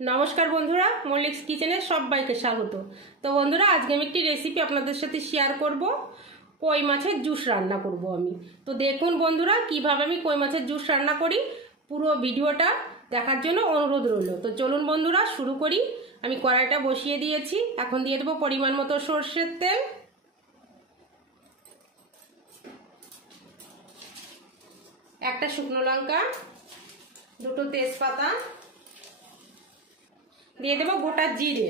নমস্কার বন্ধুরা, মল্লিক্স কিচেনে সবাইকে স্বাগত। তো বন্ধুরা, আজকে আমি একটি রেসিপি আপনাদের সাথে শেয়ার করব। কই মাছের জুস রান্না করব আমি। তো দেখুন বন্ধুরা, কিভাবে আমি কই মাছের জুস রান্না করি, পুরো ভিডিওটা দেখার জন্য অনুরোধ রইল। তো চলুন বন্ধুরা শুরু করি। আমি কড়াইটা বসিয়ে দিয়েছি, এখন দিয়ে দেবো পরিমাণ মতো সরষের তেল, একটা শুকনো লঙ্কা, দুটো তেজপাতা, দিয়ে দেবো গোটা জিরে,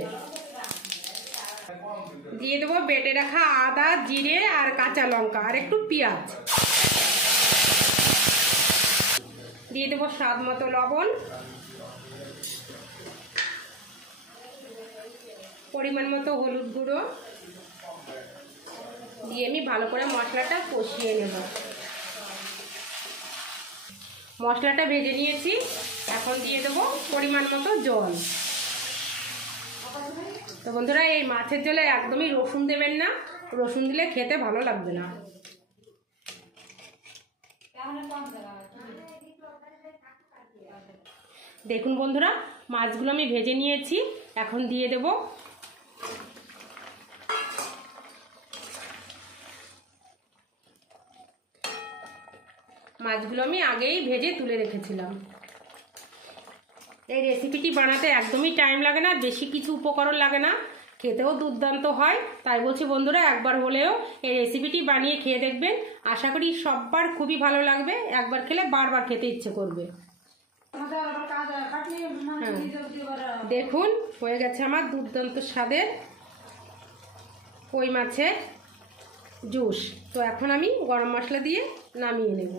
দিয়ে দেবো বেটে রাখা আদা, জিরে আর কাঁচা লঙ্কা আর একটু পেঁয়াজ, দিয়ে দেবো স্বাদ মতো লবণ, পরিমাণ মতো হলুদ গুঁড়ো দিয়ে আমি ভালো করে মশলাটা কষিয়ে নেব। মশলাটা ভেজে নিয়েছি, এখন দিয়ে দেবো পরিমাণ মতো জল। তো বন্ধুরা, এই মাছের ঝোলে একদমই রসুন দেবেন না, রসুন দিলে খেতে ভালো লাগবে না। দেখুন বন্ধুরা, মাছগুলো আমি ভেজে নিয়েছি, এখন দিয়ে দেব মাছগুলো আমি আগেই ভেজে তুলে রেখেছিলাম। এই রেসিপিটি বানাতে একদমই টাইম লাগে না, বেশি কিছু উপকরণ লাগে না, খেতেও দুর্দান্ত হয়। তাই বলছি বন্ধুরা, একবার হলেও এই রেসিপিটি বানিয়ে খেয়ে দেখবেন। আশা করি সবার খুবই ভালো লাগবে, একবার খেলে বারবার খেতে ইচ্ছে করবে। দেখুন, হয়ে গেছে আমার দুর্দান্ত স্বাদের কই মাছের জুস। তো এখন আমি গরম মশলা দিয়ে নামিয়ে নেব।